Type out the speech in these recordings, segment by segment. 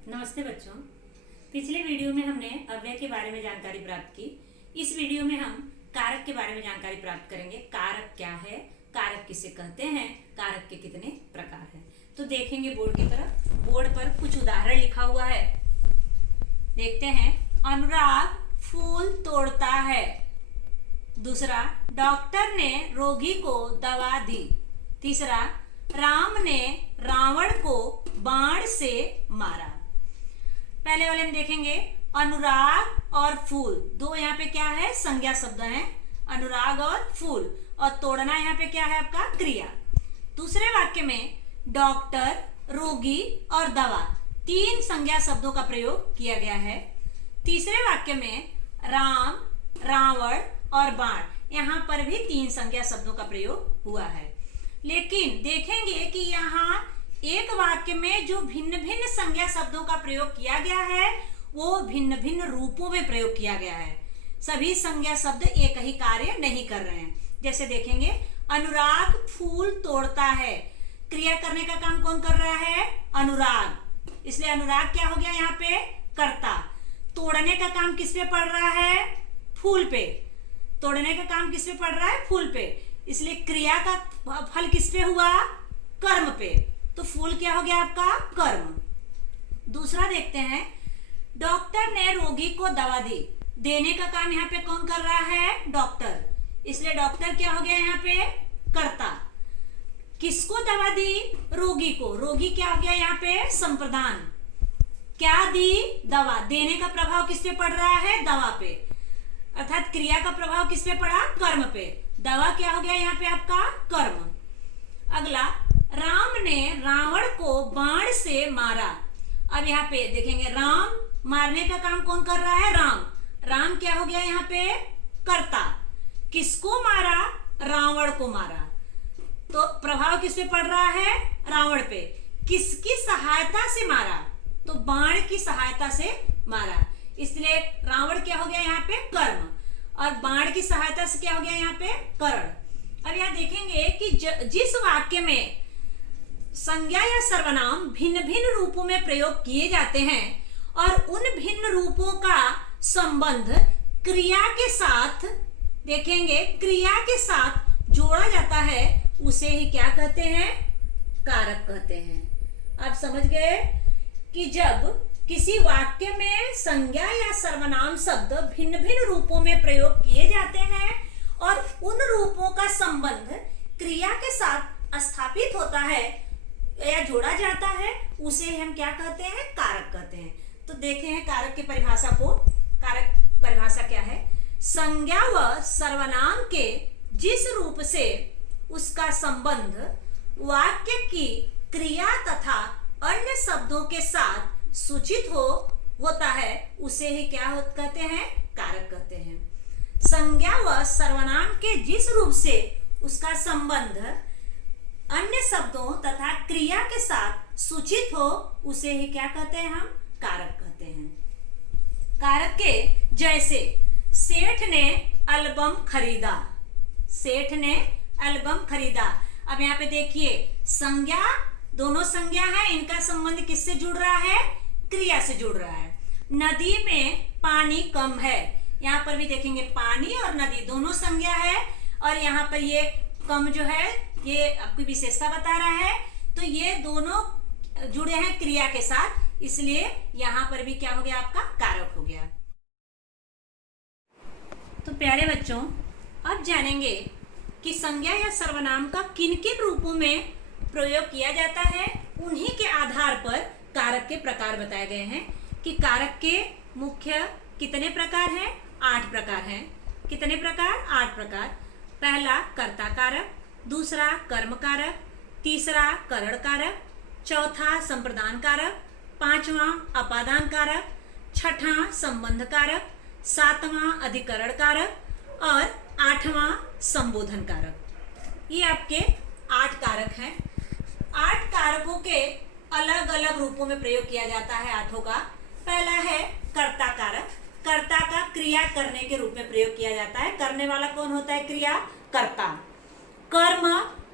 नमस्ते बच्चों। पिछले वीडियो में हमने अव्यय के बारे में जानकारी प्राप्त की। इस वीडियो में हम कारक के बारे में जानकारी प्राप्त करेंगे। कारक क्या है, कारक किसे कहते हैं, कारक के कितने प्रकार हैं। तो देखेंगे बोर्ड की तरफ। बोर्ड पर कुछ उदाहरण लिखा हुआ है, देखते हैं। अनुराग फूल तोड़ता है। दूसरा, डॉक्टर ने रोगी को दवा दी। तीसरा, राम ने रावण को बाण से मारा। पहले वाले में देखेंगे अनुराग और फूल, दो यहाँ पे क्या है, संज्ञा शब्द हैं, अनुराग और फूल, और तोड़ना यहाँ पे क्या है आपका, क्रिया। दूसरे वाक्य में डॉक्टर, रोगी और दवा, तीन संज्ञा शब्दों का प्रयोग किया गया है। तीसरे वाक्य में राम, रावण और बाण, यहाँ पर भी तीन संज्ञा शब्दों का प्रयोग हुआ है। लेकिन देखेंगे कि यहाँ एक वाक्य में जो भिन्न भिन्न संज्ञा शब्दों का प्रयोग किया गया है वो भिन्न भिन्न रूपों में प्रयोग किया गया है। सभी संज्ञा शब्द एक ही कार्य नहीं कर रहे हैं। जैसे देखेंगे अनुराग फूल तोड़ता है, क्रिया करने का काम कौन कर रहा है, अनुराग, इसलिए अनुराग क्या हो गया यहाँ पे, कर्ता। तोड़ने का काम किस पे पड़ रहा है, फूल पे। तोड़ने का काम किस पे पड़ रहा है, फूल पे, इसलिए क्रिया का फल किस पे हुआ, कर्म पे। तो फूल क्या हो गया आपका, कर्म। दूसरा देखते हैं, डॉक्टर ने रोगी को दवा दी। देने का काम यहाँ पे कौन कर रहा है, डॉक्टर, इसलिए डॉक्टर क्या हो गया यहाँ पे, कर्ता। किसको दवा दी, रोगी को। रोगी क्या हो गया यहाँ पे, संप्रदान। क्या दी, दवा। देने का प्रभाव किस पे पड़ रहा है, दवा पे, अर्थात क्रिया का प्रभाव किस पे पड़ा, कर्म पे। दवा क्या हो गया यहाँ पे आपका, कर्म। अगला, राम ने रावण को बाण से मारा। अब यहाँ पे देखेंगे राम, मारने का काम कौन कर रहा है, राम। राम क्या हो गया यहाँ पे, कर्ता। किसको मारा, रावण को मारा, तो प्रभाव किस पे पड़ रहा है, रावण पे। किसकी सहायता से मारा, तो बाण की सहायता से मारा, इसलिए रावण क्या हो गया यहाँ पे, कर्म, और बाण की सहायता से क्या हो गया यहाँ पे, करण। अब यहाँ देखेंगे कि जिस वाक्य में संज्ञा या सर्वनाम भिन्न भिन्न रूपों में प्रयोग किए जाते हैं और उन भिन्न रूपों का संबंध क्रिया के साथ, देखेंगे क्रिया के साथ जोड़ा जाता है, उसे ही क्या कहते हैं, कारक कहते हैं। आप समझ गए कि जब किसी वाक्य में संज्ञा या सर्वनाम शब्द भिन्न भिन्न रूपों में प्रयोग किए जाते हैं और उन रूपों का संबंध क्रिया के साथ स्थापित होता है या जोड़ा जाता है, उसे हम क्या कहते हैं, कारक कहते हैं। तो देखे हैं कारक की परिभाषा को। कारक परिभाषा क्या है, संज्ञा व सर्वनाम के जिस रूप से उसका संबंध वाक्य की क्रिया तथा अन्य शब्दों के साथ सूचित होता है, उसे ही क्या कहते हैं, कारक कहते हैं। संज्ञा व सर्वनाम के जिस रूप से उसका संबंध अन्य शब्दों तथा क्रिया के साथ सूचित हो, उसे ही क्या कहते हैं, हम कारक कहते हैं। कारक के जैसे सेठ ने एल्बम खरीदा। सेठ ने एल्बम खरीदा। अब यहाँ पे देखिए संज्ञा, दोनों संज्ञा है, इनका संबंध किससे जुड़ रहा है, क्रिया से जुड़ रहा है। नदी में पानी कम है, यहाँ पर भी देखेंगे पानी और नदी दोनों संज्ञा है, और यहाँ पर ये कम जो है ये आपकी विशेषता बता रहा है, तो ये दोनों जुड़े हैं क्रिया के साथ, इसलिए यहाँ पर भी क्या हो गया, आपका कारक हो गया। तो प्यारे बच्चों, अब जानेंगे कि संज्ञा या सर्वनाम का किन किन रूपों में प्रयोग किया जाता है। उन्हीं के आधार पर कारक के प्रकार बताए गए हैं कि कारक के मुख्य कितने प्रकार हैं, 8 प्रकार हैं। कितने प्रकार, 8 प्रकार। पहला कर्ता कारक, दूसरा कर्म कारक, तीसरा करण कारक, चौथा संप्रदान कारक, पांचवा अपादान कारक, छठा संबंध कारक, सातवां अधिकरण कारक और आठवां संबोधन कारक। ये आपके 8 कारक हैं। 8 कारकों के अलग अलग रूपों में प्रयोग किया जाता है, 8 का। पहला है कर्ता कारक। कर्ता का क्रिया करने के रूप में प्रयोग किया जाता है। करने वाला कौन होता है, क्रिया, कर्ता। कर्म,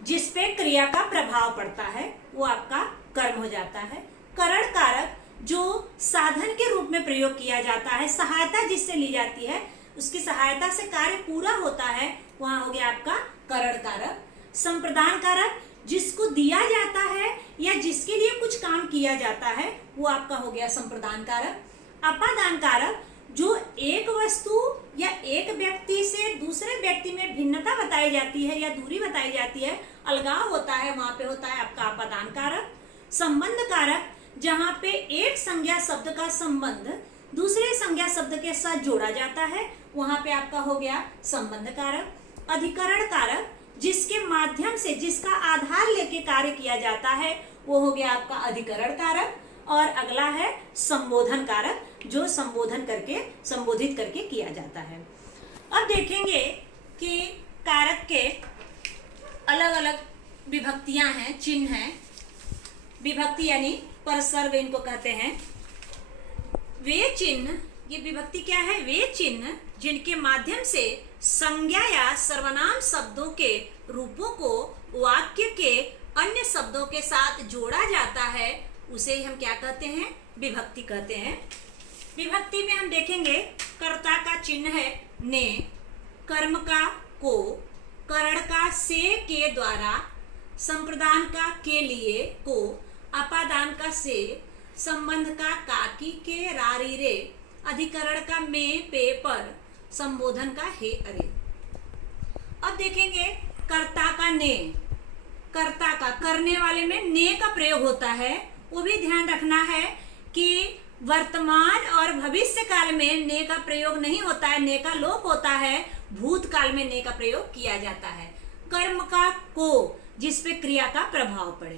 जिस पे क्रिया का प्रभाव पड़ता है वो आपका कर्म हो जाता है। करण कारक, जो साधन के रूप में प्रयोग किया जाता है, सहायता जिससे ली जाती है, उसकी सहायता से कार्य पूरा होता है, वहां हो गया आपका करण कारक। संप्रदान कारक, जिसको दिया जाता है या जिसके लिए कुछ काम किया जाता है, वो आपका हो गया संप्रदान कारक। अपादान कारक, जो एक वस्तु या एक व्यक्ति से दूसरे व्यक्ति में भिन्नता बताई जाती है या दूरी बताई जाती है, अलगाव होता है, वहां पे होता है आपका अपादान कारक। संबंध कारक, जहां पे एक संज्ञा शब्द का संबंध दूसरे संज्ञा शब्द के साथ जोड़ा जाता है, वहां पे आपका हो गया संबंध कारक। अधिकरण कारक, जिसके माध्यम से, जिसका आधार लेके कार्य किया जाता है, वो हो गया आपका अधिकरण कारक। और अगला है संबोधन कारक, जो संबोधित करके किया जाता है। अब देखेंगे कि कारक के अलग अलग विभक्तियां हैं, चिन्ह हैं। विभक्ति यानी परसर्ग इनको कहते हैं। वे चिन्ह, ये विभक्ति क्या है? वे चिन्ह जिनके माध्यम से संज्ञा या सर्वनाम शब्दों के रूपों को वाक्य के अन्य शब्दों के साथ जोड़ा जाता है, उसे ही हम क्या कहते हैं? विभक्ति कहते हैं। विभक्ति में हम देखेंगे कर्ता का चिन्ह है ने, कर्म का को, करण का से के द्वारा, संप्रदान का के लिए को, अपादान का से, संबंध का काकी के रारी रे, अधिकरण का में पे पर, संबोधन का हे अरे। अब देखेंगे कर्ता का ने, कर्ता का, करने वाले में ने का प्रयोग होता है। वो भी ध्यान रखना है कि वर्तमान और भविष्य काल में ने का प्रयोग नहीं होता है, ने का लोप होता है, भूतकाल में ने का प्रयोग किया जाता है। कर्म का को, जिस पे क्रिया का प्रभाव पड़े।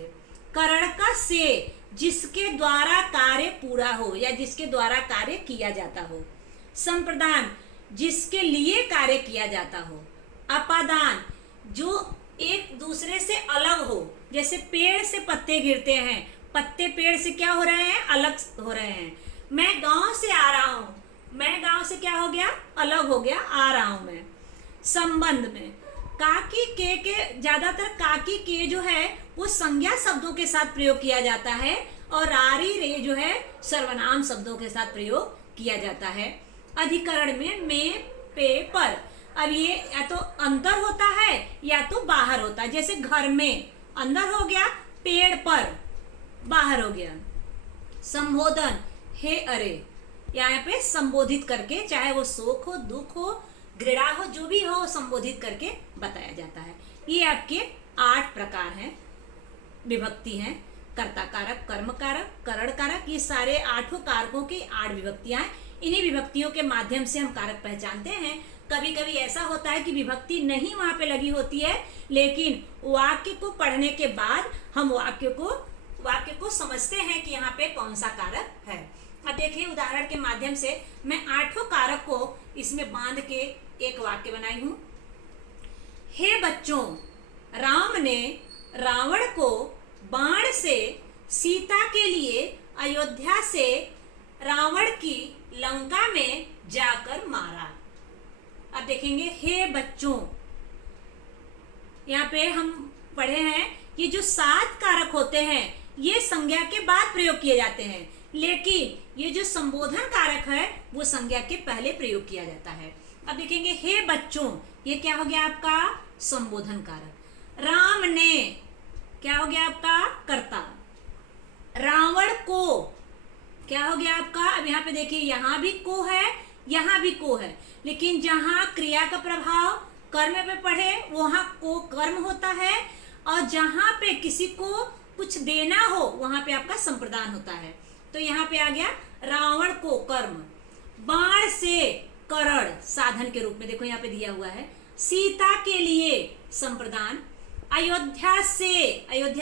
करण का से, जिसके द्वारा कार्य पूरा हो या जिसके द्वारा कार्य किया जाता हो। संप्रदान, जिसके लिए कार्य किया जाता हो। अपादान, जो एक दूसरे से अलग हो, जैसे पेड़ से पत्ते गिरते हैं, पत्ते पेड़ से क्या हो रहे हैं? अलग हो रहे हैं। मैं गांव से आ रहा हूं, मैं गांव से क्या हो गया? अलग हो गया, आ रहा हूं मैं। संबंध में काकी के ज्यादातर काकी के जो है वो संज्ञा शब्दों के साथ प्रयोग किया जाता है, और रारी रे जो है सर्वनाम शब्दों के साथ प्रयोग किया जाता है। अधिकरण में पे पर, अब ये या तो अंतर होता है या तो बाहर होता है। जैसे घर में अंदर हो गया, पेड़ पर बाहर हो गया। संबोधन हे अरे, यहाँ पे संबोधित करके, चाहे वो शोक हो, दुख हो, घृणा हो, जो भी हो, संबोधित करके बताया जाता है। ये आपके 8 प्रकार हैं, विभक्ति हैं। कर्ता कारक, कर्म कारक, करण कारक, ये सारे 8 कारकों की 8 विभक्तियां हैं। इन्हीं विभक्तियों के माध्यम से हम कारक पहचानते हैं। कभी कभी ऐसा होता है कि विभक्ति नहीं वहां पे लगी होती है, लेकिन वाक्य को पढ़ने के बाद हम वाक्य को समझते हैं कि यहाँ पे कौन सा कारक है। अब देखिए उदाहरण के माध्यम से मैं 8 कारक को इसमें बांध के एक वाक्य बनाई हूं। हे बच्चों, राम ने रावण को बाण से सीता के लिए अयोध्या से रावण की लंका में जाकर मारा। अब देखेंगे हे बच्चों, यहाँ पे हम पढ़े हैं ये जो 7 कारक होते हैं ये संज्ञा के बाद प्रयोग किए जाते हैं, लेकिन ये जो संबोधन कारक है वो संज्ञा के पहले प्रयोग किया जाता है। अब देखेंगे हे बच्चों, ये क्या हो गया आपका? संबोधन कारक। राम ने क्या हो गया आपका? कर्ता। रावण को क्या हो गया आपका? अब यहाँ पे देखिए, यहाँ भी को है, यहाँ भी को है, लेकिन जहां क्रिया का प्रभाव कर्म पे पड़े वहां को कर्म होता है, और जहां पे किसी को कुछ देना हो वहां पे आपका संप्रदान होता है। तो यहाँ पे आ गया रावण को कर्म, बाण से करण साधन के रूप में, देखो यहाँ पे दिया हुआ है। सीता के लिए संप्रदान, अयोध्या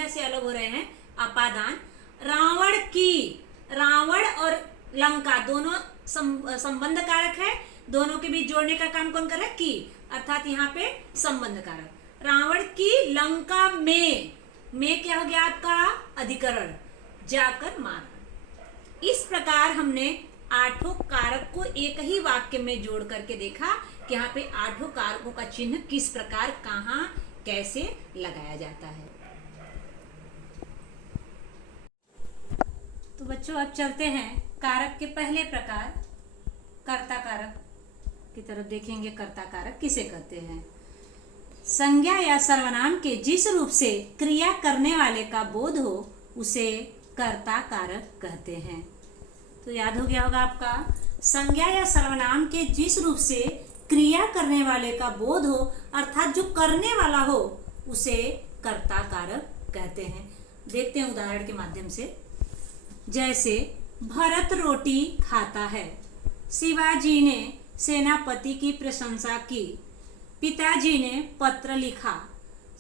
से अलग हो रहे हैं अपादान। रावण की, रावण और लंका दोनों संबंध कारक है, दोनों के बीच जोड़ने का काम कौन कर रहा है? की, अर्थात यहाँ पे संबंध कारक। रावण की लंका में क्या हो गया आपका? अधिकरण, जाकर मारा। इस प्रकार हमने 8 कारक को एक ही वाक्य में जोड़ करके देखा कि यहाँ पे 8 कारकों का चिन्ह किस प्रकार, कहाँ, कैसे लगाया जाता है। तो बच्चों अब चलते हैं कारक के पहले प्रकार कर्ता कारक की तरफ देखेंगे। कर्ता कारक किसे कहते हैं? संज्ञा या सर्वनाम के जिस रूप से क्रिया करने वाले का बोध हो उसे कर्ता कारक कहते हैं। तो याद हो गया होगा आपका, संज्ञा या सर्वनाम के जिस रूप से क्रिया करने वाले का बोध हो अर्थात जो करने वाला हो उसे कर्ता कारक कहते हैं। देखते हैं उदाहरण के माध्यम से। जैसे भरत रोटी खाता है, शिवाजी ने सेनापति की प्रशंसा की, पिताजी ने पत्र लिखा,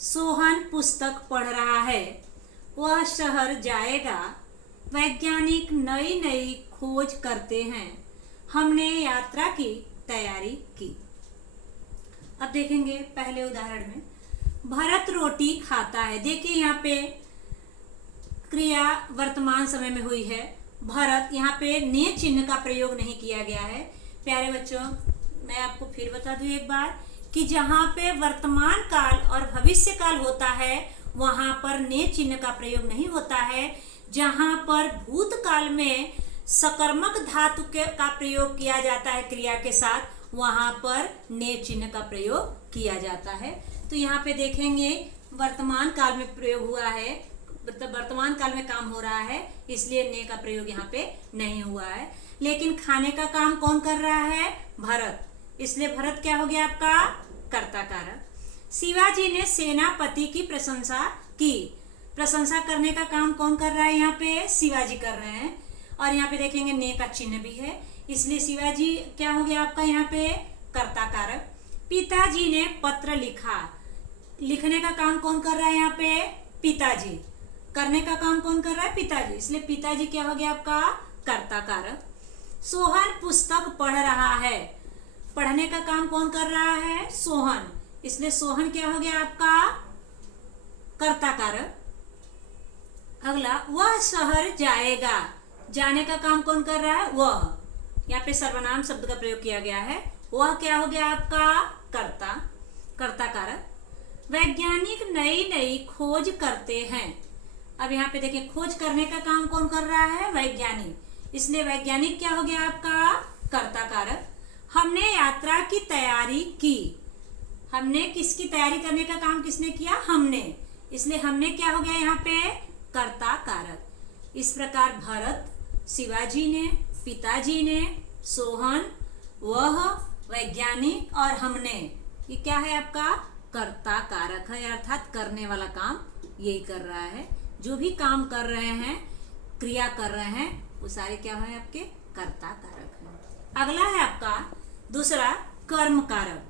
सोहन पुस्तक पढ़ रहा है, वह शहर जाएगा, वैज्ञानिक नई नई खोज करते हैं, हमने यात्रा की तैयारी की। अब देखेंगे पहले उदाहरण में, भरत रोटी खाता है। देखिए यहाँ पे क्रिया वर्तमान समय में हुई है। भरत, यहाँ पे ने चिन्ह का प्रयोग नहीं किया गया है। प्यारे बच्चों, मैं आपको फिर बता दूं एक बार कि जहाँ पे वर्तमान काल और भविष्य काल होता है वहां पर ने चिन्ह का प्रयोग नहीं होता है। जहाँ पर भूतकाल में सकर्मक धातु का प्रयोग किया जाता है क्रिया के साथ, वहां पर ने चिन्ह का प्रयोग किया जाता है। तो यहाँ पे देखेंगे वर्तमान काल में प्रयोग हुआ है, वर्तमान काल में काम हो रहा है, इसलिए ने का प्रयोग यहाँ पे नहीं हुआ है। लेकिन खाने का काम कौन कर रहा है? भरत, इसलिए भरत क्या हो गया आपका? कर्ता कारक। शिवाजी ने सेनापति की प्रशंसा की, प्रशंसा करने का काम कौन कर रहा है? यहाँ पे शिवाजी कर रहे हैं। और यहाँ पे देखेंगे ने का चिन्ह भी है, इसलिए शिवाजी क्या हो गया आपका यहाँ पे? कर्ता कारक। पिताजी ने पत्र लिखा, लिखने का काम कौन कर रहा है यहाँ पे? पिताजी। करने का काम कौन कर रहा है? पिताजी, इसलिए पिताजी क्या हो गया आपका? कर्ता कारक। सोहन पुस्तक पढ़ रहा है, पढ़ने का काम कौन कर रहा है? सोहन, इसलिए सोहन क्या हो गया आपका? कर्ता कारक। अगला, वह शहर जाएगा, जाने का काम कौन कर रहा है? वह, यहाँ पे सर्वनाम शब्द का प्रयोग किया गया है। वह क्या हो गया आपका? कर्ता, कर्ता कारक। वैज्ञानिक नई नई खोज करते हैं। अब यहाँ पे देखिए खोज करने का काम कौन कर रहा है? वैज्ञानिक, इसलिए वैज्ञानिक क्या हो गया आपका? कर्ता कारक। हमने यात्रा की तैयारी की, हमने किसकी तैयारी करने का काम किसने किया? हमने, इसलिए हमने क्या हो गया यहाँ पे? कर्ता कारक। इस प्रकार भरत, शिवाजी ने, पिताजी ने, सोहन, वह, वैज्ञानिक और हमने, ये क्या है आपका? कर्ता कारक है, अर्थात करने वाला काम यही कर रहा है। जो भी काम कर रहे हैं, क्रिया कर रहे हैं, वो सारे क्या है आपके? कर्ता कारक है। अगला है आपका दूसरा कर्म कारक।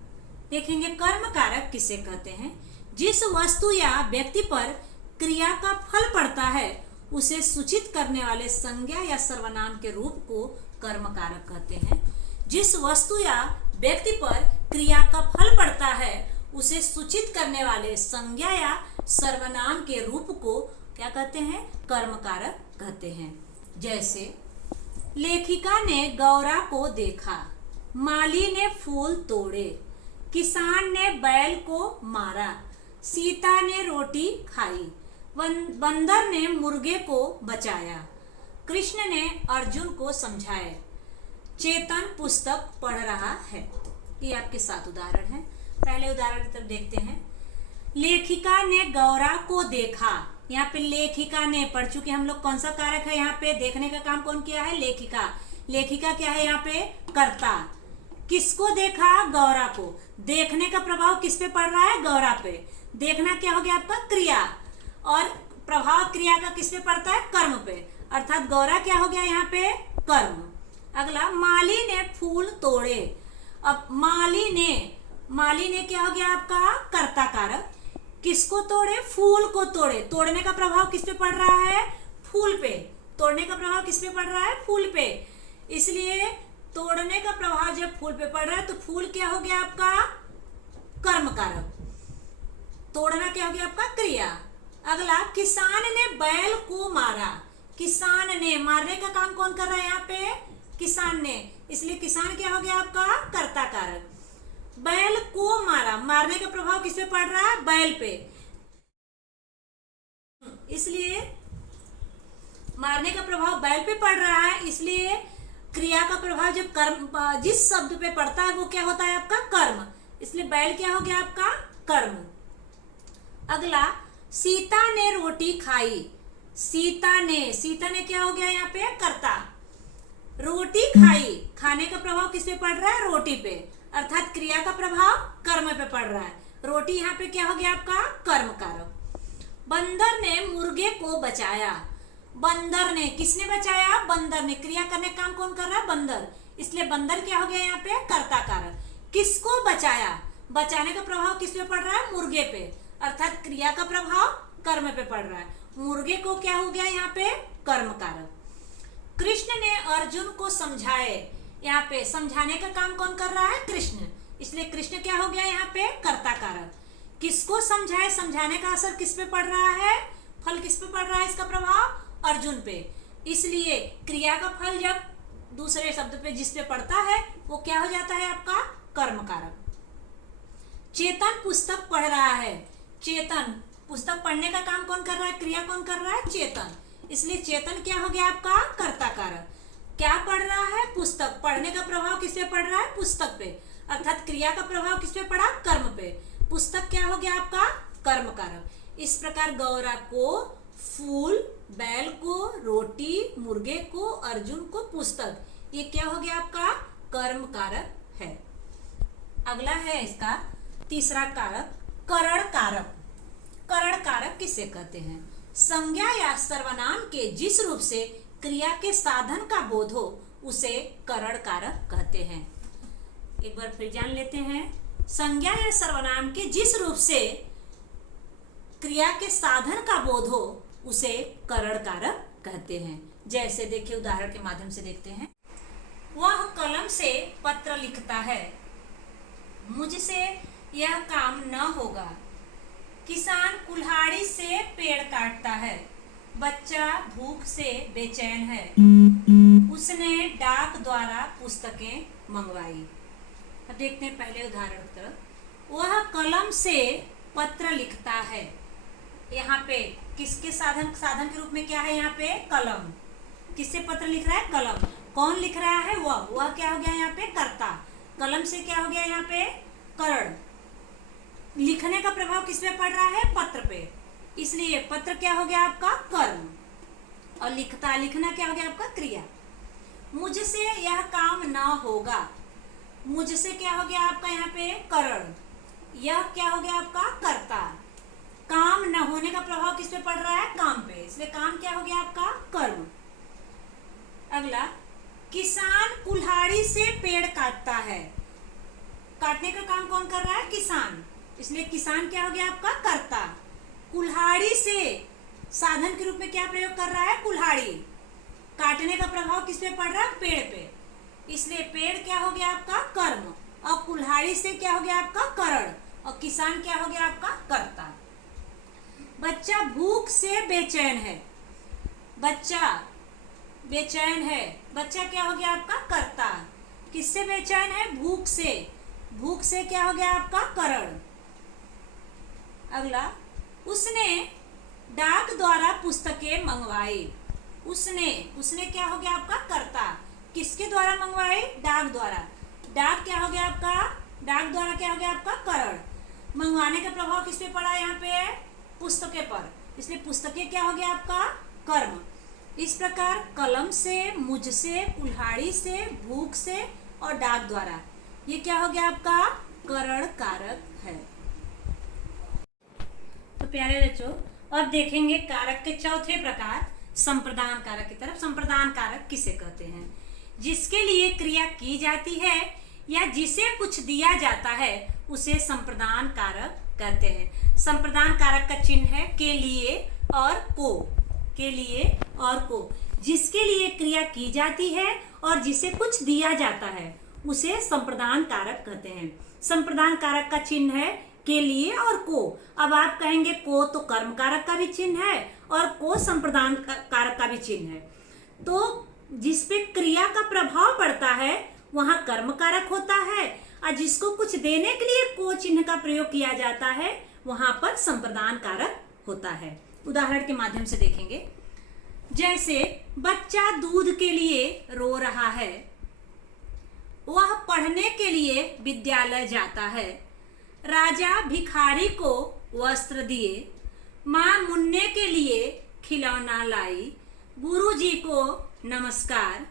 देखेंगे कर्म कारक किसे कहते हैं? जिस वस्तु या व्यक्ति पर क्रिया का फल पड़ता है उसे सूचित करने वाले संज्ञा या सर्वनाम के रूप को कर्म कारक कहते हैं। जिस वस्तु या व्यक्ति पर क्रिया का फल पड़ता है उसे सूचित करने वाले संज्ञा या सर्वनाम के रूप को क्या कहते हैं? कर्म कारक कहते हैं। जैसे लेखिका ने गौरा को देखा, माली ने फूल तोड़े, किसान ने बैल को मारा, सीता ने रोटी खाई, बंदर ने मुर्गे को बचाया, कृष्ण ने अर्जुन को समझाया, चेतन पुस्तक पढ़ रहा है। ये आपके 7 उदाहरण हैं। पहले उदाहरण की तरफ देखते हैं। लेखिका ने गौरा को देखा, यहाँ पे लेखिका ने पढ़ चुके हम लोग। कौन सा कारक है यहाँ पे? देखने का काम कौन किया है? लेखिका। लेखिका क्या है यहाँ पे? कर्ता। किसको देखा? गौरा को। देखने का प्रभाव किस पे पड़ रहा है? गौरा पे। देखना क्या हो गया आपका? क्रिया, और प्रभाव क्रिया का किस पे पड़ता है? कर्म पे, अर्थात गौरा क्या हो गया यहाँ पे? कर्म। अगला, माली ने फूल तोड़े। अब माली ने क्या हो गया आपका? कर्ता कारक। किसको तोड़े? फूल को तोड़े। तोड़ने का प्रभाव किस पे पड़ रहा है? फूल पे। तोड़ने का प्रभाव किस पे पड़ रहा है? फूल पे। इसलिए तोड़ने का प्रभाव जब फूल पे पड़ रहा है तो फूल क्या हो गया आपका? कर्म कारक। तोड़ना क्या हो गया आपका? क्रिया। अगला, किसान ने बैल को मारा। किसान ने, मारने का काम कौन कर रहा है यहाँ पे? किसान ने, इसलिए किसान क्या हो गया आपका? कर्ता कारक। बैल को मारा, मारने का प्रभाव किस पे पड़ रहा है? बैल पे, इसलिए मारने का प्रभाव बैल पे पड़ रहा है, इसलिए क्रिया का प्रभाव जब कर्म जिस शब्द पे पड़ता है वो क्या होता है आपका कर्म, इसलिए बैल क्या हो गया आपका कर्म। अगला, सीता ने रोटी खाई। सीता ने क्या हो गया यहाँ पे कर्ता। रोटी खाई, खाने का प्रभाव किस पे पड़ रहा है, रोटी पे, अर्थात क्रिया का प्रभाव कर्म पे पड़ रहा है। रोटी यहाँ पे क्या हो गया आपका कर्म कारक। बंदर ने मुर्गे को बचाया। बंदर ने, किसने बचाया, बंदर ने, क्रिया करने का काम कौन कर रहा है, बंदर, इसलिए बंदर क्या हो गया यहाँ पे कर्ता कारक। किसको बचाया, बचाने का प्रभाव किस पे पड़ रहा है, मुर्गे पे, अर्थात क्रिया का प्रभाव कर्म पे पड़ रहा है। मुर्गे को क्या हो गया यहाँ पे कर्म कारक। कृष्ण ने अर्जुन को समझाए। यहाँ पे समझाने का काम कौन कर रहा है, कृष्ण, इसलिए कृष्ण क्या हो गया यहाँ पे कर्ता कारक। किसको समझाए, समझाने का असर किस पे पड़ रहा है, फल किस पे पड़ रहा है, इसका प्रभाव अर्जुन पे, इसलिए क्रिया का फल जब दूसरे शब्द पे जिस पे पड़ता है वो क्या हो जाता है आपका कर्म कारक। चेतन पुस्तक पढ़ रहा है। चेतन, पुस्तक पढ़ने का काम कौन कर रहा है, क्रिया कौन कर रहा है, चेतन, इसलिए चेतन क्या हो गया आपका कर्ता कारक। क्या पढ़ रहा है, पुस्तक, पढ़ने का प्रभाव किस पे पड़ रहा है, पुस्तक पे, अर्थात क्रिया का प्रभाव किस पे पड़ा, कर्म पे, पुस्तक क्या हो गया आपका कर्म कारक। इस प्रकार गौरा को फूल, बैल को रोटी, मुर्गे को, अर्जुन को पुस्तक, ये क्या हो गया आपका कर्म कारक है। अगला है इसका तीसरा कारक करण कारक। करण कारक किसे कहते हैं, संज्ञा या सर्वनाम के जिस रूप से क्रिया के साधन का बोध हो उसे करण कारक कहते हैं। एक बार फिर जान लेते हैं, संज्ञा या सर्वनाम के जिस रूप से क्रिया के साधन का बोध हो उसे करण कारक कहते हैं। जैसे देखिए उदाहरण के माध्यम से देखते हैं। वह कलम से पत्र लिखता है, मुझसे यह काम न होगा। किसान कुल्हाड़ी से पेड़ काटता है, बच्चा भूख से बेचैन है, उसने डाक द्वारा पुस्तकें मंगवाई। अब देखते हैं पहले उदाहरण की तरफ। वह कलम से पत्र लिखता है, यहाँ पे किसके साधन के रूप में क्या है, यहाँ पे कलम, किससे पत्र लिख रहा है, कलम, कौन लिख रहा है, वह क्या हो गया यहाँ पे कर्ता, कलम से क्या हो गया यहाँ पे करण। लिखने का प्रभाव किस पे पड़ रहा है, पत्र पे, इसलिए पत्र क्या हो गया आपका कर्म, और लिखना क्या हो गया आपका क्रिया। मुझसे यह काम ना होगा, मुझसे क्या हो गया आपका यहाँ पे करण, यह क्या हो गया आपका कर्ता। काम न होने का प्रभाव किस पे पड़ रहा है, काम पे, इसलिए काम क्या हो गया आपका कर्म। अगला, किसान कुल्हाड़ी से पेड़ काटता है, काटने का काम कौन कर रहा है, किसान, इसलिए किसान क्या हो गया आपका कर्ता। कुल्हाड़ी से साधन के रूप में क्या प्रयोग कर रहा है, कुल्हाड़ी, काटने का प्रभाव किस पे पड़ रहा है, पेड़ पे, इसलिए पेड़ क्या हो गया आपका कर्म, और कुल्हाड़ी से क्या हो गया आपका करण, और किसान क्या हो गया आपका कर्ता। बच्चा भूख से बेचैन है, बच्चा बेचैन है, बच्चा क्या हो गया आपका कर्ता, किससे बेचैन है, भूख से, भूख से क्या हो गया आपका करण। अगला, उसने डाक द्वारा पुस्तकें मंगवाई, उसने क्या हो गया आपका कर्ता, किसके द्वारा मंगवाई, डाक द्वारा, डाक क्या हो गया आपका, डाक द्वारा क्या हो गया आपका करण। मंगवाने का प्रभाव किस पे पड़ा, यहाँ पे पुस्तकें पर, इसलिए पुस्तकें क्या हो गया आपका कर्म। इस प्रकार कलम से, मुझसे, कुल्हाड़ी से, भूख से और डाक द्वारा, ये क्या हो गया आपका करण कारक है। तो प्यारे बच्चों, अब देखेंगे कारक के चौथे प्रकार संप्रदान कारक की तरफ। संप्रदान कारक किसे कहते हैं, जिसके लिए क्रिया की जाती है या जिसे कुछ दिया जाता है उसे संप्रदान कारक कहते हैं। संप्रदान कारक का चिन्ह है के लिए और को, के लिए और को, जिसके लिए क्रिया की जाती है और जिसे कुछ दिया जाता है उसे संप्रदान कारक कहते हैं। संप्रदान कारक का चिन्ह है के लिए और को। अब आप कहेंगे को तो कर्म कारक का भी चिन्ह है और को संप्रदान कारक का भी चिन्ह है, तो जिसपे क्रिया का प्रभाव पड़ता है वहां कर्म कारक होता है, और जिसको कुछ देने के लिए को चिन्ह का प्रयोग किया जाता है वहां पर संप्रदान कारक होता है। उदाहरण के माध्यम से देखेंगे। जैसे बच्चा दूध के लिए रो रहा है, वह पढ़ने के लिए विद्यालय जाता है, राजा भिखारी को वस्त्र दिए, माँ मुन्ने के लिए खिलौना लाई, गुरुजी को नमस्कार,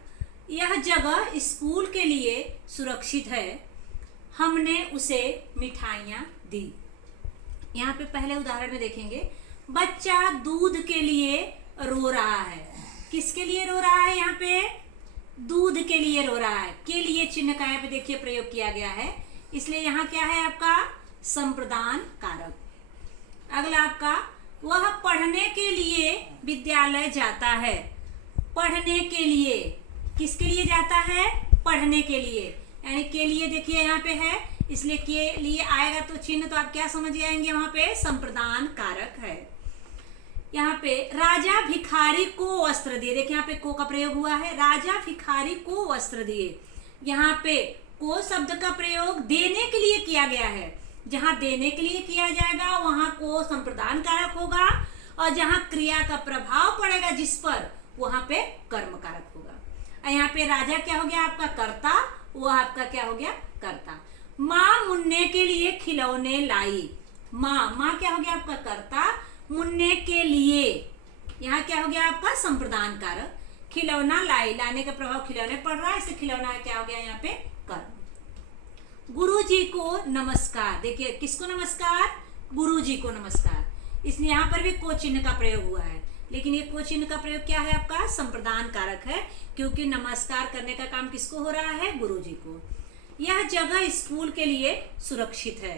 यह जगह स्कूल के लिए सुरक्षित है, हमने उसे मिठाइयाँ दी। यहाँ पे पहले उदाहरण में देखेंगे, बच्चा दूध के लिए रो रहा है। किसके लिए रो रहा है? यहाँ पे दूध के लिए रो रहा है। के लिए चिन्ह का यहाँ पे देखिए प्रयोग किया गया है, इसलिए यहाँ क्या है आपका संप्रदान कारक। अगला आपका, वह पढ़ने के लिए विद्यालय जाता है। पढ़ने के लिए, किसके लिए जाता है? पढ़ने के लिए, यानी के लिए देखिए यहाँ पे है, इसलिए के लिए आएगा तो चिन्ह तो आप क्या समझ जाएंगे, वहां पे संप्रदान कारक है। यहाँ पे राजा भिखारी को वस्त्र दिए, देखिए यहाँ पे को का प्रयोग हुआ है, राजा भिखारी को वस्त्र दिए। यहाँ पे को शब्द का प्रयोग देने के लिए किया गया है। जहां देने के लिए किया जाएगा वहां को संप्रदान कारक होगा, और जहां क्रिया का प्रभाव पड़ेगा जिस पर, वहां पे कर्म कारक होगा। यहाँ पे राजा क्या हो गया आपका कर्ता, वो आपका क्या हो गया कर्ता। माँ मुन्ने के लिए खिलौने लाई, माँ क्या हो गया आपका कर्ता, मुन्ने के लिए यहाँ क्या हो गया आपका संप्रदान कारक, खिलौना लाई, लाने का प्रभाव खिलौने पड़ रहा है, इससे खिलौना क्या हो गया यहाँ पे कर्म। गुरुजी को नमस्कार, देखिए किसको नमस्कार? गुरुजी को नमस्कार, इसलिए यहाँ पर भी को चिन्ह का प्रयोग हुआ है, लेकिन ये को चिन्ह का प्रयोग क्या है आपका संप्रदान कारक है, क्योंकि नमस्कार करने का काम किसको हो रहा है? गुरुजी को। यह जगह स्कूल के लिए सुरक्षित है,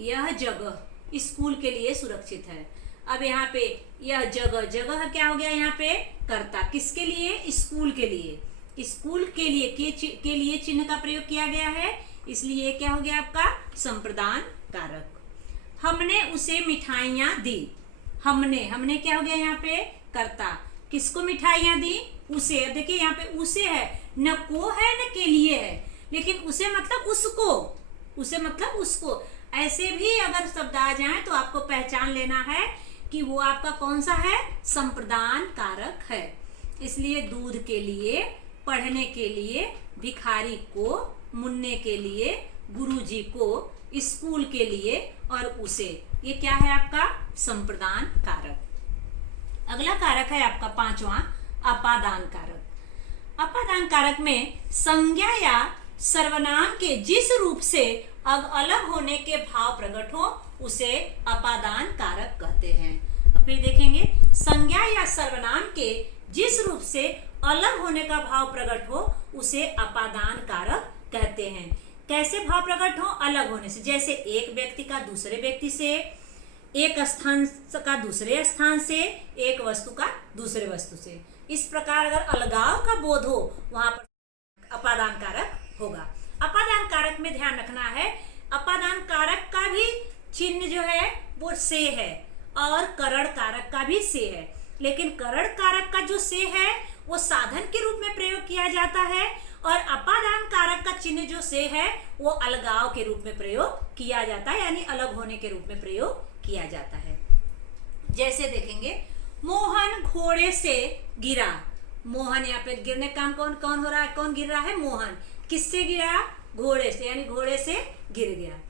यह जगह स्कूल के लिए सुरक्षित है। अब यहाँ पे यह जगह, जगह क्या हो गया यहाँ पे कर्ता, किसके लिए? स्कूल के लिए। स्कूल के लिए के लिए चिन्ह का प्रयोग किया गया है, इसलिए क्या हो गया आपका संप्रदान कारक। हमने उसे मिठाइयाँ दी, हमने क्या हो गया यहाँ पे कर्ता, किसको मिठाइयाँ दी? उसे। अब देखिए यहाँ पे उसे है, न को है न के लिए है, लेकिन उसे मतलब उसको, उसे मतलब उसको। ऐसे भी अगर शब्द आ जाए तो आपको पहचान लेना है कि वो आपका कौन सा है? संप्रदान कारक है। इसलिए दूध के लिए, पढ़ने के लिए, भिखारी को, मुन्ने के लिए, गुरुजी को, स्कूल के लिए और उसे, ये क्या है आपका संप्रदान कारक। अगला कारक है आपका पांचवा अपादान कारक। अपादान कारक में संज्ञा या सर्वनाम के जिस रूप से अलग होने के भाव प्रकट हो उसे अपादान कारक कहते हैं। अब फिर देखेंगे, संज्ञा या सर्वनाम के जिस रूप से अलग होने का भाव प्रकट हो उसे अपादान कारक कहते हैं। कैसे भाव प्रकट हो? अलग होने से, जैसे एक व्यक्ति का दूसरे व्यक्ति से, एक स्थान का दूसरे स्थान से, एक वस्तु का दूसरे वस्तु से। इस प्रकार अगर अलगाव का बोध हो वहां पर अपादान कारक होगा। अपादान कारक में ध्यान रखना है, अपादान कारक का भी चिन्ह जो है वो से है और करण कारक का भी से है, लेकिन करण कारक का जो से है वो साधन के रूप में प्रयोग किया जाता है और अपादान कारक का चिन्ह जो से है वो अलगाव के रूप में प्रयोग किया जाता है, यानी अलग होने के रूप में प्रयोग किया जाता है। जैसे देखेंगे, मोहन घोड़े से गिरा। मोहन, यहाँ पे गिरने का काम कौन हो रहा है? कौन गिर रहा है? मोहन। किससे गिरा? घोड़े से, यानी घोड़े से गिर गया।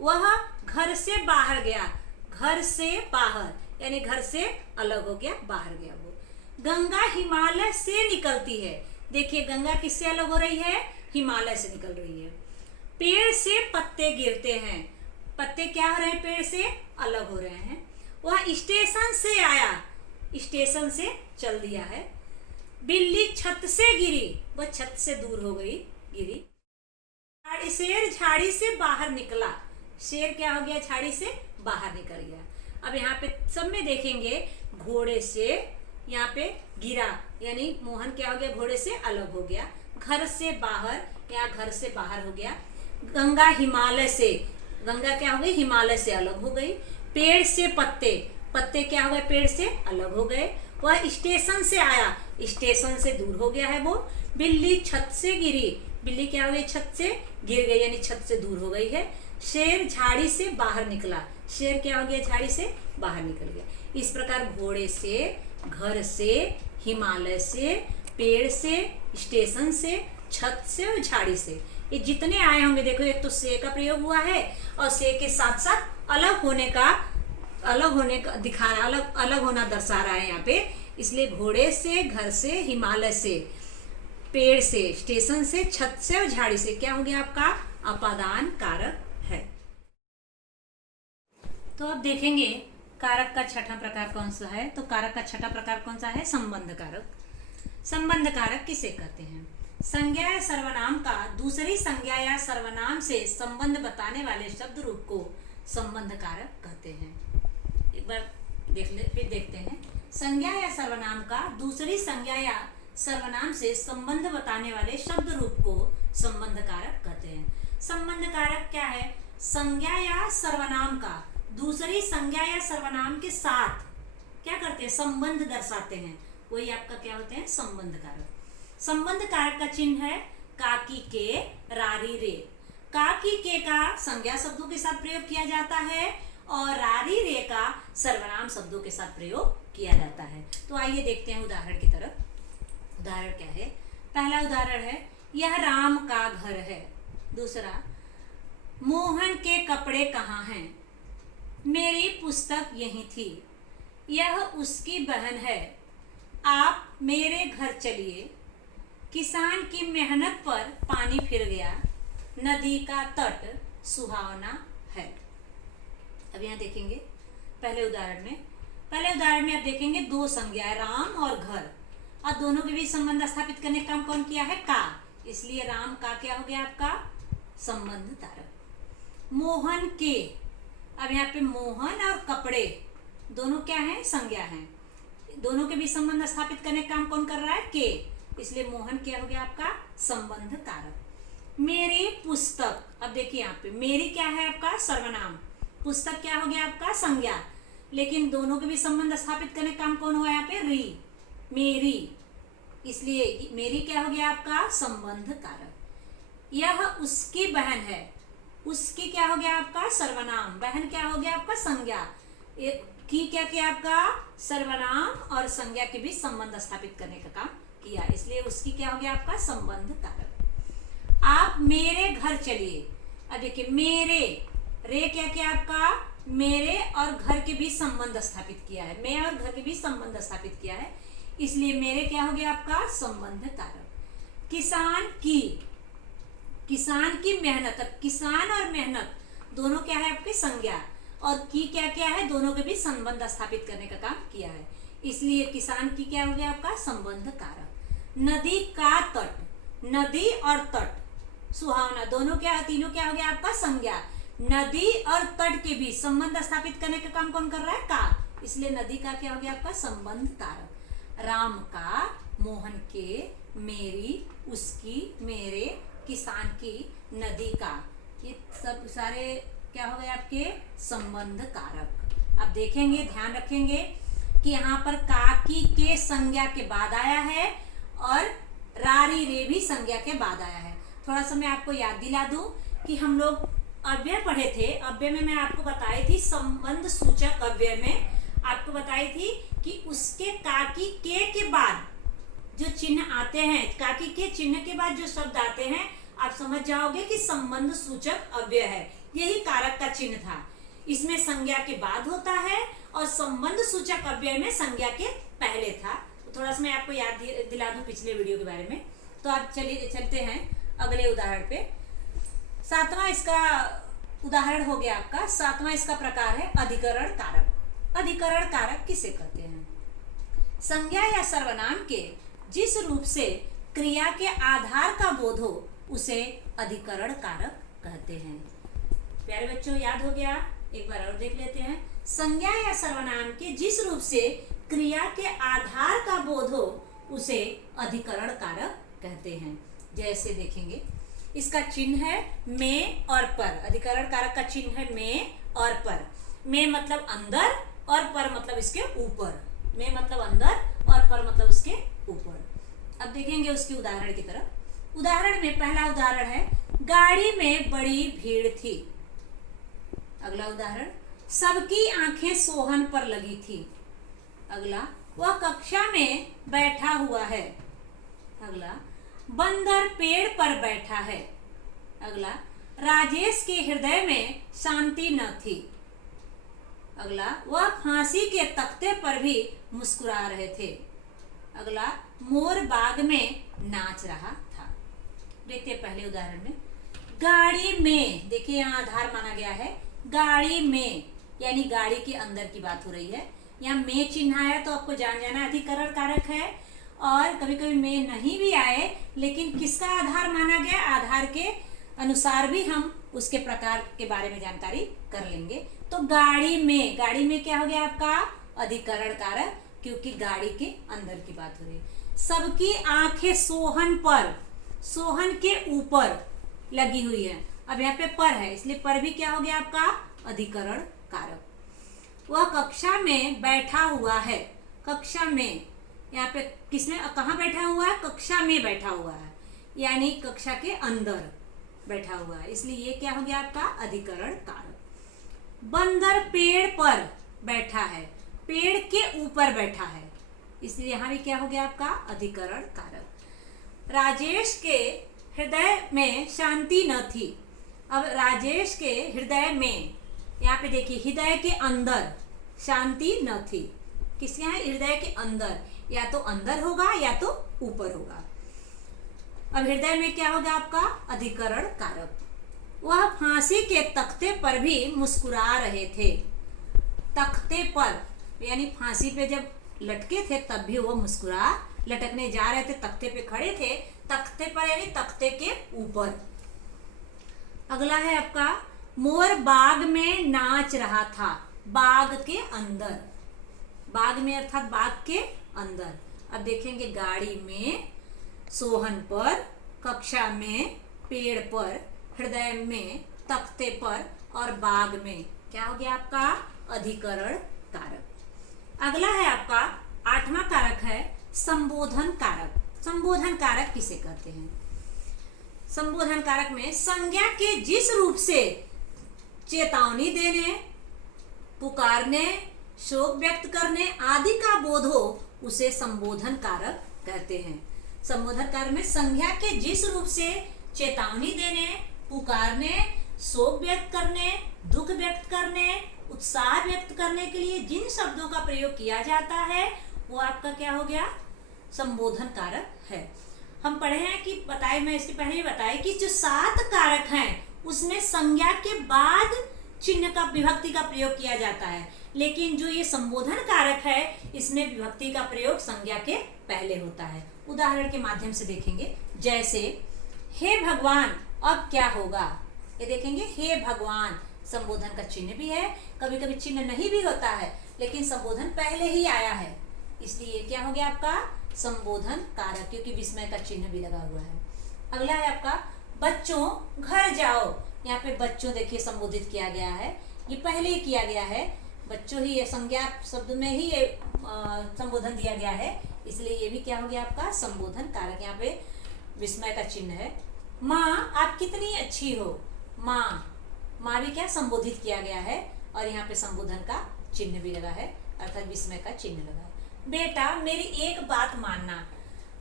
वह घर से बाहर गया, घर से बाहर यानी घर से अलग हो गया, बाहर गया वो। गंगा हिमालय से निकलती है, देखिए गंगा किससे अलग हो रही है? हिमालय से निकल रही है। पेड़ से पत्ते गिरते हैं, पत्ते क्या हो रहे हैं? पेड़ से अलग हो रहे हैं। वह स्टेशन से आया, स्टेशन से चल दिया है। बिल्ली छत से गिरी, वह छत से दूर हो गई, गिरी। शेर झाड़ी से बाहर निकला, शेर क्या हो गया? झाड़ी से बाहर निकल गया। अब यहाँ पे सब में देखेंगे, घोड़े से यहाँ पे गिरा यानी मोहन क्या हो गया? घोड़े से अलग हो गया। घर से बाहर, यहाँ घर से बाहर हो गया। गंगा हिमालय से, गंगा क्या हो गई? हिमालय से अलग हो गई। पेड़ से पत्ते, पत्ते क्या हो गए? पेड़ से अलग हो गए। वह स्टेशन से आया, स्टेशन से दूर हो गया है वो। बिल्ली छत से गिरी, बिल्ली क्या हो गई? छत से गिर गई यानी छत से दूर हो गई है। शेर झाड़ी से बाहर निकला, शेर क्या हो गया? झाड़ी से बाहर निकल गया। इस प्रकार घोड़े से, घर से, हिमालय से, पेड़ से, स्टेशन से, छत से और झाड़ी से। ये जितने आए होंगे देखो, एक तो से का प्रयोग हुआ है और से के साथ साथ अलग होने का दिखा रहा, अलग होना दर्शा रहा है यहाँ पे। इसलिए घोड़े से, घर से, हिमालय से, पेड़ से, स्टेशन से, छत से और झाड़ी से क्या हो गया आपका अपादान कारक है। तो अब देखेंगे कारक का छठा प्रकार कौन सा है। तो कारक का छठा प्रकार कौन सा है, संबंध कारक। संबंध कारक किसे कहते हैं, संज्ञा या सर्वनाम का दूसरी संज्ञा या सर्वनाम से संबंध बताने वाले शब्द रूप को संबंध कारक कहते हैं। एक बार फिर देखते हैं। संज्ञा या सर्वनाम का दूसरी संज्ञा या सर्वनाम से संबंध बताने वाले शब्द रूप को संबंध कारक कहते हैं। संबंध कारक क्या है, संज्ञा या सर्वनाम का दूसरी संज्ञा या सर्वनाम के साथ क्या करते हैं, संबंध दर्शाते हैं, वही आपका क्या होते हैं, संबंध कारक। संबंध कारक का चिन्ह है काकी के, रारी रे। काकी के का संज्ञा शब्दों के साथ प्रयोग किया जाता है और रारी रे का सर्वनाम शब्दों के साथ प्रयोग किया जाता है। तो आइए देखते हैं उदाहरण की तरफ। उदाहरण क्या है, पहला उदाहरण है यह राम का घर है। दूसरा, मोहन के कपड़े कहाँ हैं, मेरी पुस्तक यहीं थी, यह उसकी बहन है, आप मेरे घर चलिए, किसान की मेहनत पर पानी फिर गया, नदी का तट सुहावना है। अब यहाँ देखेंगे पहले उदाहरण में आप देखेंगे दो संज्ञा राम और घर, और दोनों के बीच संबंध स्थापित करने का काम कौन किया है, का। इसलिए राम का क्या हो गया आपका संबंध कारक। मोहन के, अब यहाँ पे मोहन और कपड़े दोनों क्या है, संज्ञा है, दोनों के बीच संबंध स्थापित करने का काम कौन कर रहा है, के। इसलिए मोहन क्या हो गया आपका संबंध कारक। मेरी पुस्तक, अब देखिए यहाँ पे मेरी क्या है आपका सर्वनाम, पुस्तक क्या हो गया आपका संज्ञा, लेकिन दोनों के बीच संबंध स्थापित करने का काम कौन हुआ यहाँ पे, री, मेरी। इसलिए मेरी क्या हो गया आपका संबंध कारक। यह उसकी बहन है, उसकी क्या हो गया आपका सर्वनाम, बहन क्या हो गया आपका संज्ञा, की क्या किया आपका सर्वनाम और संज्ञा के बीच संबंध स्थापित करने का काम किया, इसलिए उसकी क्या हो गया आपका संबंध कारक। आप मेरे घर चलिए, अब देखिए मेरे, रे क्या किया आपका, मेरे और घर के बीच संबंध स्थापित किया है, मैं और घर के बीच संबंध स्थापित किया है, इसलिए मेरे क्या हो गया आपका संबंध कारक। किसान की मेहनत, अब किसान और मेहनत दोनों क्या है आपके संज्ञा, और की क्या क्या है, दोनों के बीच संबंध स्थापित करने का काम किया है, इसलिए किसान की क्या हो गया आपका संबंध कारक। नदी का तट, नदी और तट सुहावना, दोनों क्या, तीनों क्या हो गया आपका संज्ञा, नदी और तट के बीच संबंध स्थापित करने का काम कौन कर रहा है, का, इसलिए नदी का क्या हो गया आपका संबंध कारक। राम का, मोहन के, मेरी, उसकी, मेरे, किसान की, नदी का, ये सब सारे क्या हो गए आपके संबंध कारक। अब देखेंगे, ध्यान रखेंगे कि यहाँ पर काकी के संज्ञा के बाद आया है और रारी रे भी संज्ञा के बाद आया है। थोड़ा सा मैं आपको याद दिला दूं कि हम लोग अव्यय पढ़े थे, अव्यय में मैं आपको बताई थी, संबंध सूचक अव्यय में आपको बताई थी कि उसके काकी के बाद जो चिन्ह आते हैं, काकी के चिन्ह के बाद जो शब्द आते हैं, आप समझ जाओगे कि संबंध सूचक अव्यय है, यही कारक का चिन्ह था। इसमें संज्ञा के बाद होता है और संबंध सूचक अव्यय में संज्ञा के पहले था। तो थोड़ा सा मैं आपको याद दिला दूं पिछले वीडियो के बारे में। तो आप चलते हैं अगले उदाहरण पे। सातवां इसका उदाहरण हो गया आपका, सातवां इसका प्रकार है अधिकरण कारक। अधिकरण कारक किसे कहते हैं, संज्ञा या सर्वनाम के जिस रूप से क्रिया के आधार का बोध हो उसे अधिकरण कारक कहते हैं। प्यारे बच्चों याद हो गया, एक बार और देख लेते हैं। संज्ञा या सर्वनाम के जिस रूप से क्रिया के आधार का बोध हो उसे अधिकरण कारक कहते हैं। जैसे देखेंगे, इसका चिन्ह है में और पर। अधिकरण कारक का चिन्ह है में और पर। में मतलब अंदर और पर मतलब इसके ऊपर। में मतलब अंदर और पर मतलब उसके ऊपर। अब देखेंगे उसके उदाहरण की तरफ। उदाहरण में पहला उदाहरण है गाड़ी में बड़ी भीड़ थी। अगला उदाहरण, सबकी आंखें सोहन पर लगी थी। अगला, वह कक्षा में बैठा हुआ है। अगला, बंदर पेड़ पर बैठा है। अगला, राजेश के हृदय में शांति न थी। अगला, वह फांसी के तख्ते पर भी मुस्कुरा रहे थे। अगला, मोर बाग में नाच रहा था। देखते हैं पहले उदाहरण में। गाड़ी में, देखिए यहाँ आधार माना गया है, गाड़ी में यानी गाड़ी के अंदर की बात हो रही है। यहाँ में चिन्ह आया तो आपको जान जाना अधिकरण कारक है। और कभी कभी में नहीं भी आए लेकिन किसका आधार माना गया, आधार के अनुसार भी हम उसके प्रकार के बारे में जानकारी कर लेंगे। तो गाड़ी में क्या हो गया आपका, अधिकरण कारक, क्योंकि गाड़ी के अंदर की बात हो रही है। सबकी आंखें सोहन पर, सोहन के ऊपर लगी हुई है। अब यहाँ पे पर है इसलिए पर भी क्या हो गया आपका, अधिकरण कारक। वह कक्षा में बैठा हुआ है। कक्षा में, यहाँ पे किसमें, कहाँ बैठा हुआ है, कक्षा में बैठा हुआ है, यानी कक्षा के अंदर बैठा हुआ है, इसलिए ये क्या हो गया आपका, अधिकरण कारक। बंदर पेड़ पर बैठा है, पेड़ के ऊपर बैठा है, इसलिए यहाँ भी क्या हो गया आपका, अधिकरण कारक। राजेश के हृदय में शांति न थी। अब राजेश के हृदय में, यहाँ पे देखिए हृदय के अंदर शांति न थी। किसके यहाँ, हृदय के अंदर, या तो अंदर होगा या तो ऊपर होगा। अब हृदय में क्या होगा आपका, अधिकरण कारक। वह फांसी के तख्ते पर भी मुस्कुरा रहे थे। तख्ते पर यानी फांसी पे जब लटके थे तब भी वो मुस्कुरा, लटकने जा रहे थे, तख्ते पे खड़े थे, तख्ते पर यानी तख्ते के ऊपर। अगला है आपका, मोर बाग में नाच रहा था। बाग के अंदर, बाग में अर्थात बाग के अंदर। अब देखेंगे गाड़ी में, सोहन पर, कक्षा में, पेड़ पर, हृदय में, तख्ते पर और बाग में, क्या हो गया आपका, अधिकरण कारक। अगला है आपका 8वां कारक है संबोधन कारक। संबोधन कारक किसे कहते हैं? संबोधन कारक में संज्ञा के जिस रूप से चेतावनी देने, पुकारने, शोक व्यक्त करने आदि का बोध हो उसे संबोधन कारक कहते हैं। संबोधन कारक में संज्ञा के जिस रूप से चेतावनी देने, पुकारने, शोक व्यक्त करने, दुख व्यक्त करने, उत्साह व्यक्त करने के लिए जिन शब्दों का प्रयोग किया जाता है वो आपका क्या हो गया, संबोधन कारक है। हम पढ़े हैं कि बताए, मैं इसके पहले ही बताया कि जो 7 कारक हैं उसमें संज्ञा के बाद चिन्ह का, विभक्ति का प्रयोग किया जाता है, लेकिन जो ये संबोधन कारक है इसमें विभक्ति का प्रयोग संज्ञा के पहले होता है। उदाहरण के माध्यम से देखेंगे, जैसे हे भगवान अब क्या होगा। ये देखेंगे हे भगवान संबोधन का चिन्ह भी है, कभी कभी चिन्ह नहीं भी होता है लेकिन संबोधन पहले ही आया है, इसलिए क्या हो गया आपका, संबोधन कारक, क्योंकि विस्मय का चिन्ह भी लगा हुआ है। अगला है आपका बच्चों घर जाओ। यहाँ पे बच्चों देखिए संबोधित किया गया है, ये पहले ही किया गया है, बच्चों ही संज्ञा शब्द में ही ये संबोधन दिया गया है, इसलिए ये भी क्या हो गया आपका, संबोधन कारक। यहाँ पे विस्मय का चिन्ह है। माँ आप कितनी अच्छी हो। माँ, माँ भी क्या संबोधित किया गया है और यहाँ पे संबोधन का चिन्ह भी लगा है, अर्थात विस्मय का चिन्ह लगा है। बेटा मेरी एक बात मानना।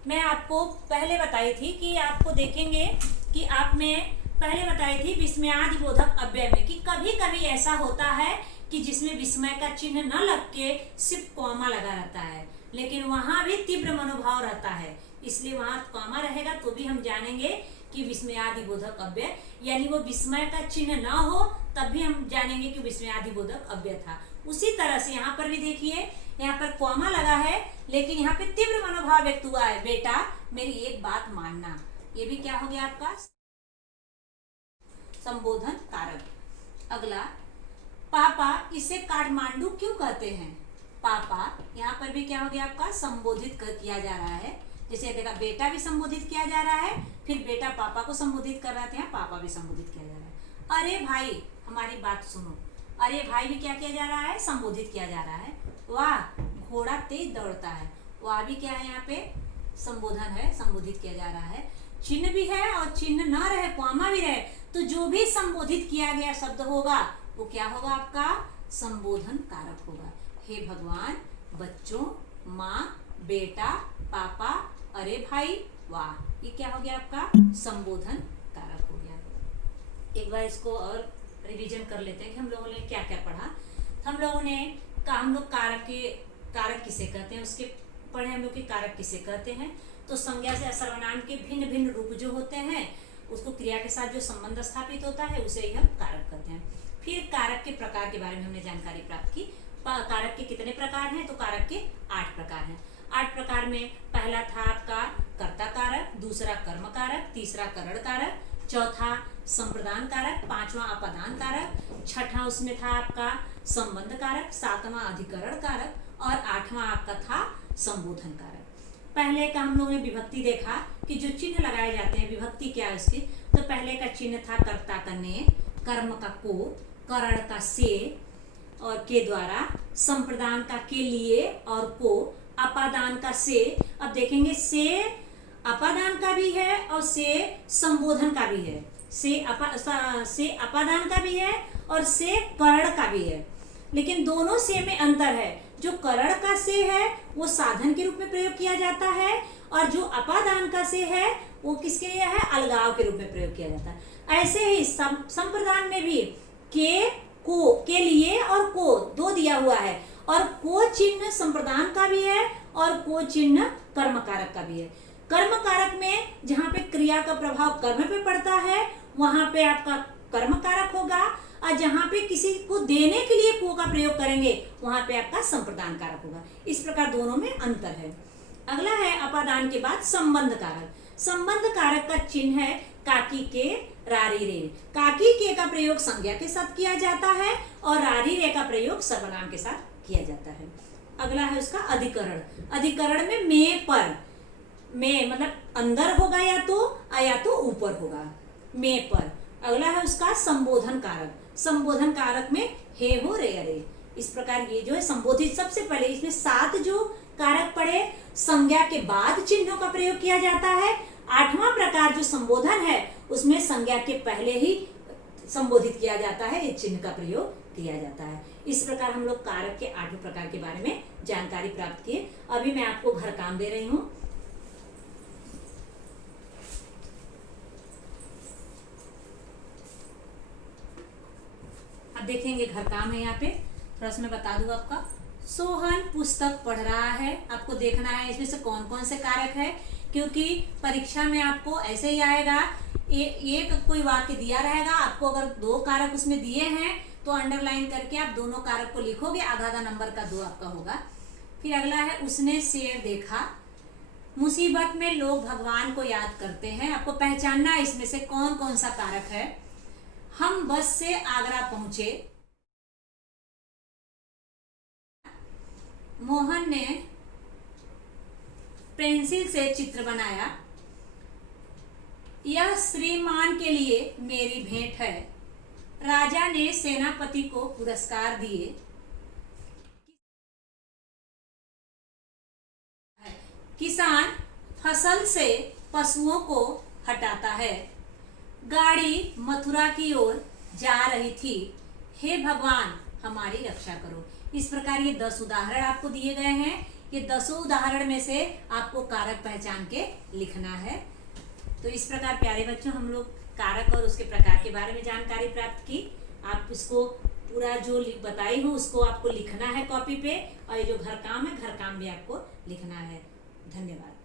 मैं आपको पहले बताई थी कि आपको देखेंगे कि आप में पहले बताई थी विस्मयादिबोधक अव्यय में कि कभी कभी ऐसा होता है कि जिसमें विस्मय का चिन्ह न लग के सिर्फ कॉमा लगा रहता है, लेकिन वहां भी तीव्र मनोभाव रहता है, इसलिए वहां कॉमा रहेगा तो भी हम जानेंगे कि विस्मयादिबोधक अव्यय, यानी वो विस्मय का चिन्ह न हो तब भी हम जानेंगे कि विस्मयादिबोधक अव्यय था। उसी तरह से यहाँ पर भी देखिए, यहाँ पर कॉमा लगा है लेकिन यहाँ पे तीव्र मनोभाव व्यक्त हुआ है, बेटा मेरी एक बात मानना। ये भी क्या हो गया आपका, संबोधन कारक। अगला, पापा इसे काठमांडू क्यों कहते हैं। पापा, यहाँ पर भी क्या हो गया आपका, संबोधित किया जा रहा है। जैसे देखा बेटा भी संबोधित किया जा रहा है, फिर बेटा पापा को संबोधित कर रहे हैं, पापा भी संबोधित किया जा रहा है। अरे भाई हमारी बात सुनो। अरे भाई भी क्या किया जा रहा है, संबोधित किया जा रहा है। वाह घोड़ा तेज दौड़ता है। वाह भी क्या है, यहाँ पे संबोधन है, संबोधित किया जा रहा है। चिन्ह भी है और चिन्ह न रहे, कॉमा भी रहे, तो जो भी संबोधित किया गया शब्द होगा वो क्या होगा आपका, संबोधन कारक होगा। हे भगवान बच्चों माँ, बेटा, पापा, अरे भाई, वाह। ये क्या हो गया आपका संबोधन कारक हो गया। एक बार इसको और रिवीजन कर लेते हैं कि हम लोगों ने क्या क्या पढ़ा। हम लोगों ने हम लोग कारक किसे कहते हैं, उसके पढ़े हम लोग के कारक किसे कहते हैं। तो संज्ञा से सर्वनाम के भिन्न भिन्न रूप जो होते हैं, उसको क्रिया के साथ जो संबंध स्थापित होता है उसे ही हम कारक कहते हैं। फिर कारक के प्रकार के बारे में हमने जानकारी प्राप्त की। कारक के कितने प्रकार हैं, तो कारक के 8 प्रकार हैं। 8 प्रकार में पहला था आपका कर्ता कारक, दूसरा कर्म कारक, तीसरा करण कारक, चौथा संप्रदान कारक, पांचवा अपादान कारक, छठा उसमें था आपका संबंध कारक, सातवां अधिकरण कारक और आठवां आपका था संबोधन कारक। पहले का हम लोगों ने विभक्ति देखा कि जो चिन्ह लगाए जाते हैं, विभक्ति क्या है उसकी। तो पहले का चिन्ह था कर्ता का ने, कर्म का को, करण का से और के द्वारा, संप्रदान का के लिए और को, अपादान का से। अब देखेंगे से अपादान का भी है और से संबोधन का भी है, से अपादान का भी है और से करण का भी है। लेकिन दोनों से में अंतर है। जो करण का से है वो साधन के रूप में प्रयोग किया जाता है और जो अपादान का से है वो किसके लिए है, अलगाव के रूप में प्रयोग किया जाता है। ऐसे ही संप्रदान में भी के, को के लिए और को दो दिया हुआ है और को चिन्ह संप्रदान का भी है और को चिन्ह कर्म कारक का भी है। कर्म कारक में जहाँ पे क्रिया का प्रभाव कर्म पे पड़ता है वहां पे आपका कर्म कारक होगा और जहाँ पे किसी को देने के लिए को का प्रयोग करेंगे वहां पे आपका संप्रदान कारक होगा। इस प्रकार दोनों में अंतर है। अगला है अपादान के बाद संबंध कारक। संबंध कारक का चिन्ह है काकी के, रारी रे। काकी के का प्रयोग संज्ञा के साथ किया जाता है और रारी रे का प्रयोग सर्वनाम के साथ किया जाता है। अगला है उसका अधिकरण। अधिकरण में में पर, में मतलब अंदर होगा या तो ऊपर होगा, में पर। अगला है उसका संबोधन कारक। संबोधन कारक में हे, हो, रे, अरे। इस प्रकार ये जो है संबोधित, सबसे पहले इसमें 7 जो कारक पड़े, संज्ञा के बाद चिन्हों का प्रयोग किया जाता है। 8वां प्रकार जो संबोधन है उसमें संज्ञा के पहले ही संबोधित किया जाता है, ये चिन्ह का प्रयोग किया जाता है। इस प्रकार हम लोग कारक के 8 प्रकार के बारे में जानकारी प्राप्त किए। अभी मैं आपको घर काम दे रही हूँ। अब देखेंगे घर काम है, यहाँ पे थोड़ा सा मैं बता दूं आपका। सोहन पुस्तक पढ़ रहा है। आपको देखना है इसमें से कौन कौन से कारक है, क्योंकि परीक्षा में आपको ऐसे ही आएगा, एक कोई वाक्य दिया रहेगा, आपको अगर 2 कारक उसमें दिए हैं तो अंडरलाइन करके आप दोनों कारक को लिखोगे, आधा नंबर का 2 आपका होगा। फिर अगला है उसने शेर देखा। मुसीबत में लोग भगवान को याद करते हैं। आपको पहचानना है इसमें से कौन कौन सा कारक है। हम बस से आगरा पहुंचे। मोहन ने पेंसिल से चित्र बनाया। यह श्रीमान के लिए मेरी भेंट है। राजा ने सेनापति को पुरस्कार दिए। किसान फसल से पशुओं को हटाता है। गाड़ी मथुरा की ओर जा रही थी। हे भगवान हमारी रक्षा करो। इस प्रकार ये 10 उदाहरण आपको दिए गए हैं। ये 10 उदाहरण में से आपको कारक पहचान के लिखना है। तो इस प्रकार प्यारे बच्चों हम लोग कारक और उसके प्रकार के बारे में जानकारी प्राप्त की। आप इसको पूरा जो बताई हूँ उसको आपको लिखना है कॉपी पे, और ये जो घर काम है घर काम भी आपको लिखना है। धन्यवाद।